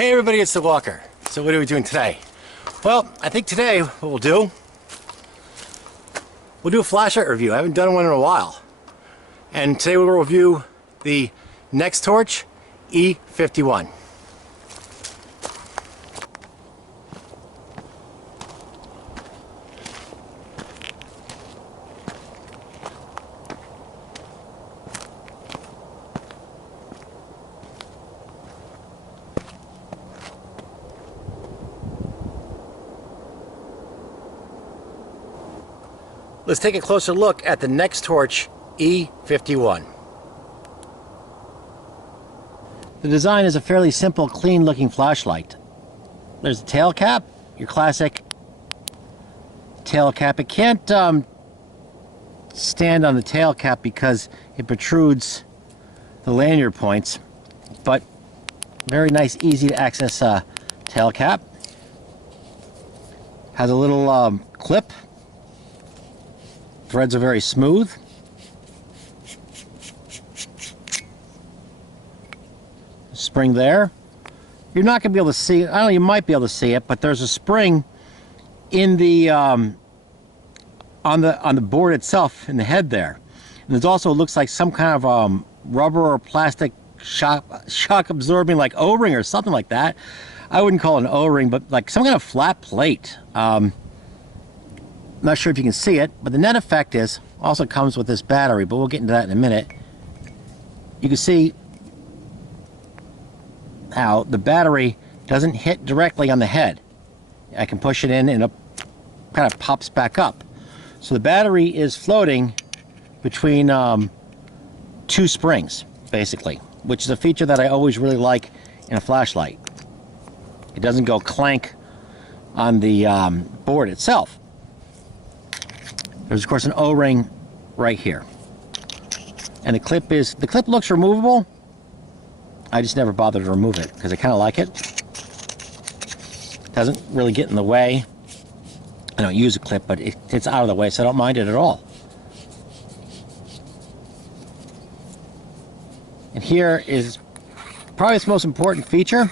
Hey everybody, it's the Walker. So what are we doing today? Well, I think today what we'll do a flashlight review. I haven't done one in a while. And today we'll review the NEXTORCH E51. Let's take a closer look at the NEXTORCH E51. The design is a fairly simple, clean looking flashlight. There's the tail cap, your classic tail cap. It can't stand on the tail cap because it protrudes the lanyard points, but very nice, easy to access tail cap. Has a little clip. Threads are very smooth. Spring there. You're not going to be able to see it. I don't know, you might be able to see it, but there's a spring in the on the board itself, in the head there. And there's also, looks like some kind of rubber or plastic shock absorbing, like O-ring or something like that. I wouldn't call it an O-ring, but like some kind of flat plate. I'm not sure if you can see it, but the net effect is, also comes with this battery, but we'll get into that in a minute. You can see how the battery doesn't hit directly on the head. I can push it in and it kind of pops back up. So the battery is floating between two springs, basically, which is a feature that I always really like in a flashlight. It doesn't go clank on the board itself. There's of course an O-ring right here, and the clip looks removable. I just never bothered to remove it because I kind of like it. Doesn't really get in the way. I don't use a clip, but it's out of the way, so I don't mind it at all. And here is probably its most important feature: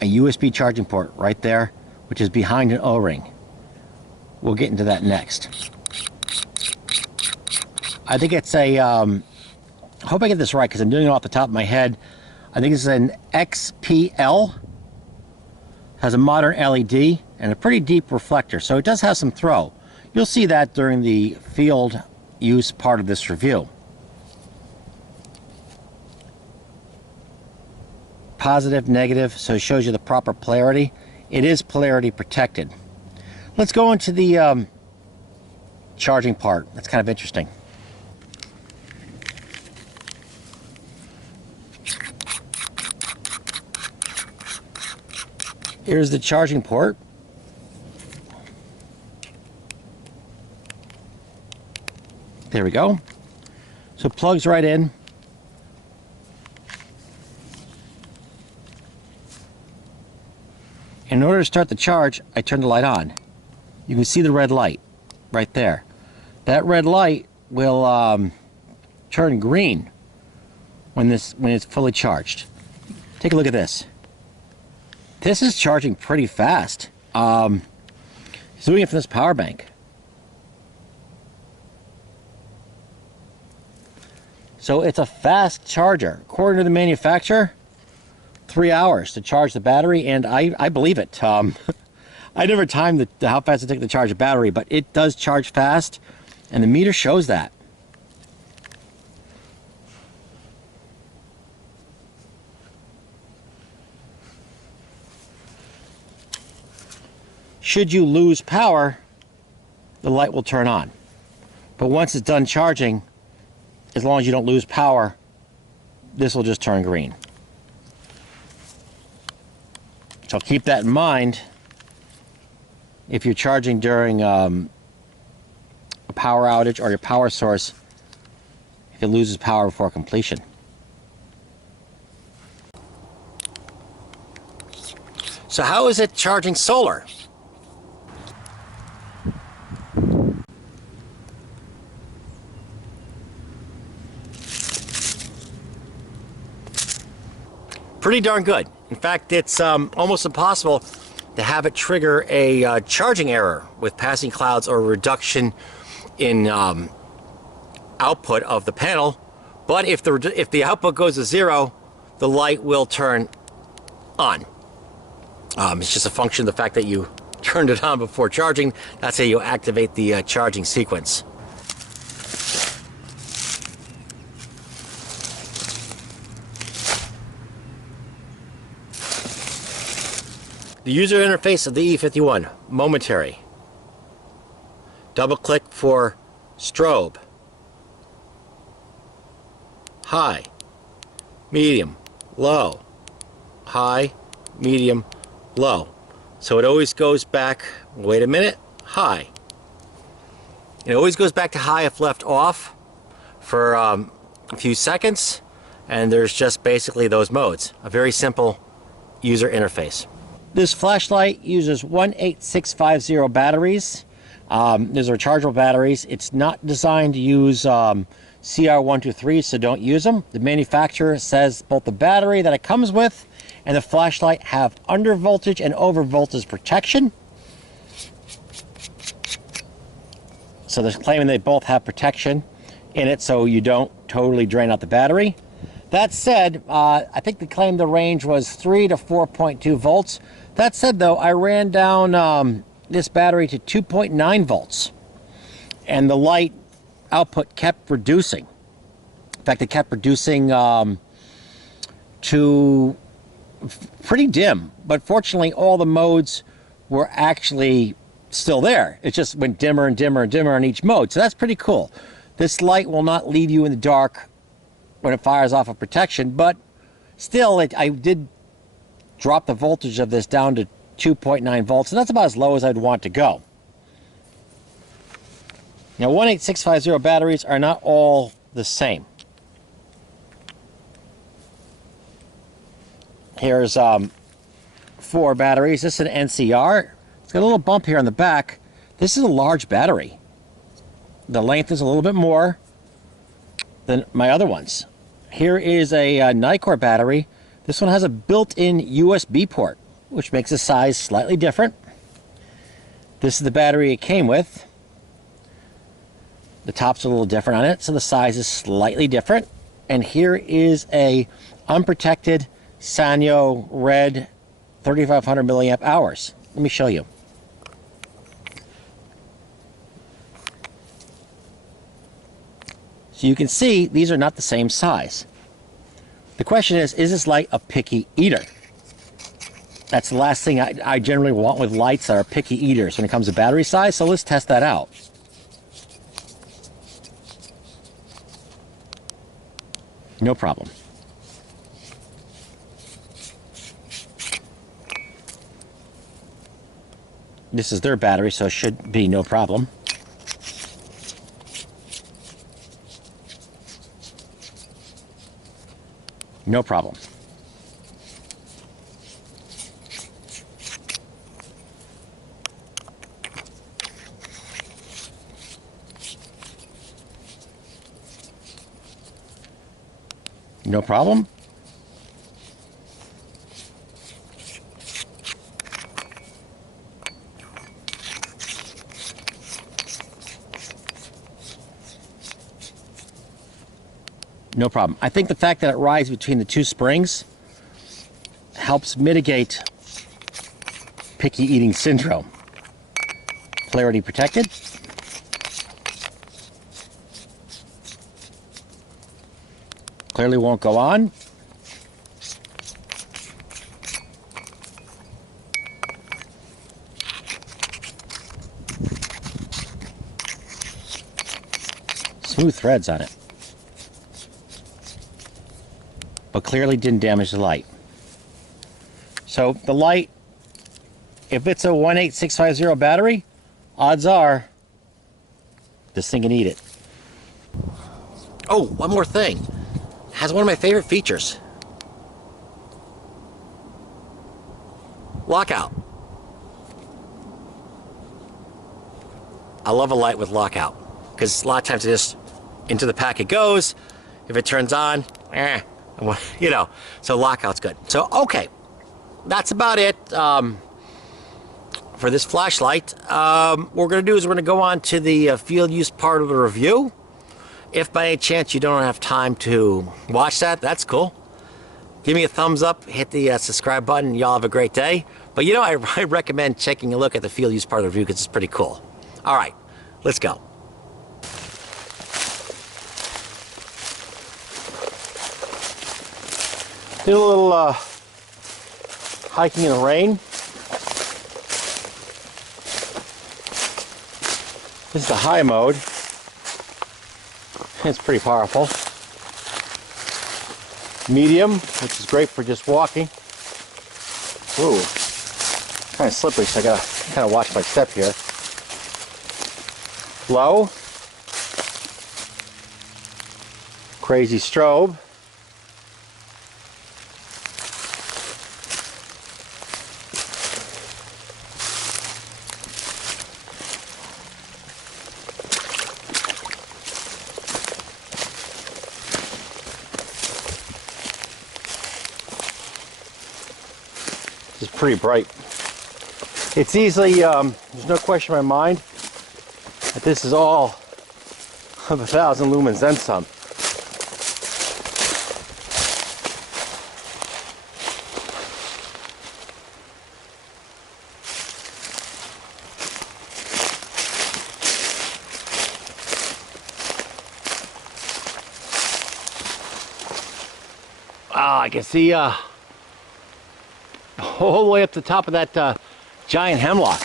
a USB charging port right there, which is behind an O-ring. We'll get into that next. I think it's a, I hope I get this right because I'm doing it off the top of my head. I think it's an XPL. Has a modern LED and a pretty deep reflector, so it does have some throw. You'll see that during the field use part of this review. Positive, negative, so it shows you the proper polarity. It is polarity protected. Let's go into the charging part. That's kind of interesting. Here's the charging port. There we go. So it plugs right in. In order to start the charge, I turn the light on. You can see the red light right there. That red light will turn green when it's fully charged. Take a look at this. This is charging pretty fast. It's doing it from this power bank. So it's a fast charger. According to the manufacturer, 3 hours to charge the battery, and I believe it. I never timed how fast it takes to charge a battery, but it does charge fast, and the meter shows that. Should you lose power, the light will turn on. But once it's done charging, as long as you don't lose power, this will just turn green. So keep that in mind if you're charging during a power outage or your power source, if it loses power before completion. So how is it charging solar? pretty darn good. In fact, it's almost impossible to have it trigger a charging error with passing clouds or reduction in output of the panel. But if the output goes to 0, the light will turn on. It's just a function of the fact that you turned it on before charging. That's how you activate the charging sequence. The user interface of the E51, momentary. Double click for strobe. High, medium, low, high, medium, low. So it always goes back, wait a minute, high. It always goes back to high if left off for a few seconds, and there's just basically those modes. A very simple user interface. This flashlight uses 18650 batteries. These are rechargeable batteries. It's not designed to use CR123, so don't use them. The manufacturer says both the battery that it comes with and the flashlight have under voltage and over voltage protection. So they're claiming they both have protection in it so you don't totally drain out the battery. That said, I think they claimed the range was 3 to 4.2 volts. That said, though, I ran down this battery to 2.9 volts, and the light output kept reducing. In fact, it kept reducing to pretty dim, but fortunately, all the modes were actually still there. It just went dimmer and dimmer and dimmer on each mode, so that's pretty cool. This light will not leave you in the dark when it fires off of protection, but still, I did drop the voltage of this down to 2.9 volts, and that's about as low as I'd want to go. Now, 18650 batteries are not all the same. Here's 4 batteries. This is an NCR. It's got a little bump here on the back. This is a large battery. The length is a little bit more than my other ones. Here is a Nikkor battery. This one has a built-in USB port, which makes the size slightly different. This is the battery it came with. The top's a little different on it, so the size is slightly different. And here is a unprotected Sanyo red 3500 milliamp hours. Let me show you. So you can see these are not the same size. The question is this light a picky eater? That's the last thing I generally want with lights that are picky eaters when it comes to battery size, so let's test that out. No problem. This is their battery, so it should be no problem. No problem. No problem. No problem. I think the fact that it rides between the two springs helps mitigate picky eating syndrome. Polarity protected. Clearly won't go on. Smooth threads on it. But clearly didn't damage the light. So the light, if it's a 18650 battery, odds are this thing can eat it. Oh, one more thing. It has one of my favorite features. Lockout. I love a light with lockout because a lot of times it just into the pack it goes. If it turns on, You know, so lockout's good. So, okay, that's about it for this flashlight. What we're going to do is we're going to go on to the field use part of the review. If by any chance you don't have time to watch that, that's cool. Give me a thumbs up, hit the subscribe button. Y'all have a great day. But you know, I recommend taking a look at the field use part of the review because it's pretty cool. All right, let's go. Did a little hiking in the rain. This is the high mode. It's pretty powerful. Medium, which is great for just walking. Ooh, kind of slippery, so I gotta kind of watch my step here. Low. Crazy strobe. Is pretty bright. It's easily, there's no question in my mind that this is all of 1,000 lumens, then some. I can see all the way up to the top of that giant hemlock.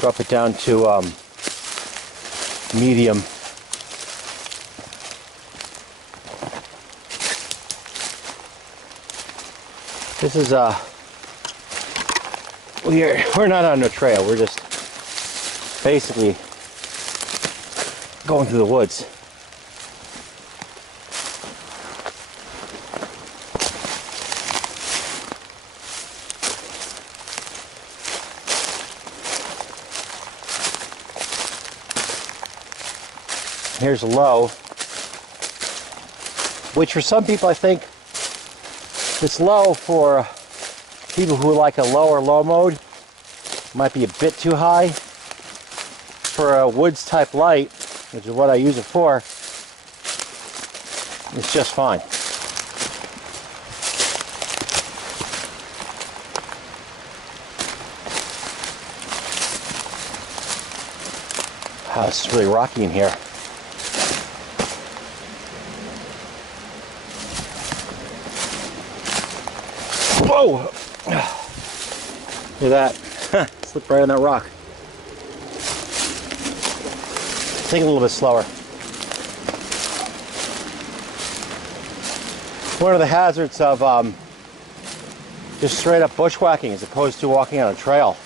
Drop it down to medium. This is we're not on a trail. We're just basically going through the woods. Here's a low, which for some people I think it's low for people who like a lower low mode. Might be a bit too high. For a woods type light, which is what I use it for, it's just fine. Oh, it's really rocky in here. Whoa! Look at that. Slipped right on that rock. Take it a little bit slower. One of the hazards of just straight up bushwhacking as opposed to walking on a trail.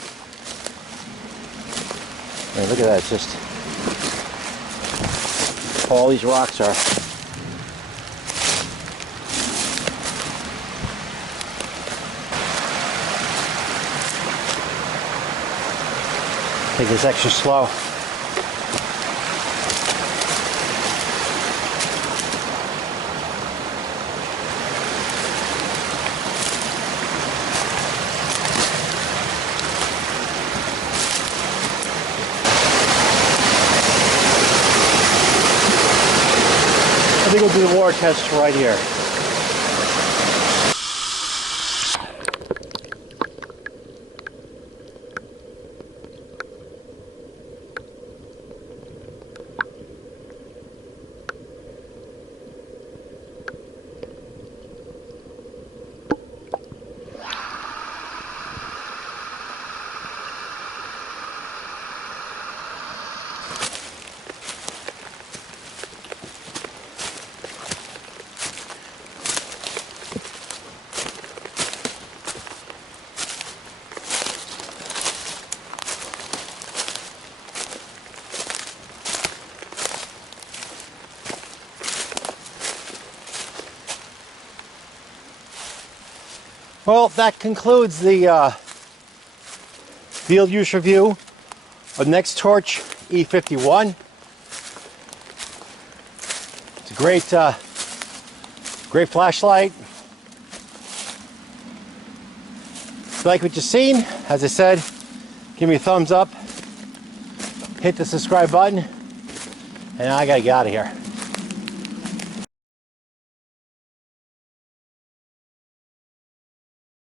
I mean, look at that, it's just all these rocks are. Take this extra slow. I think we'll do the water test right here. Well, that concludes the field use review of NEXTORCH E51. It's a great flashlight. If you like what you've seen, as I said, give me a thumbs up, hit the subscribe button, and I gotta get out of here.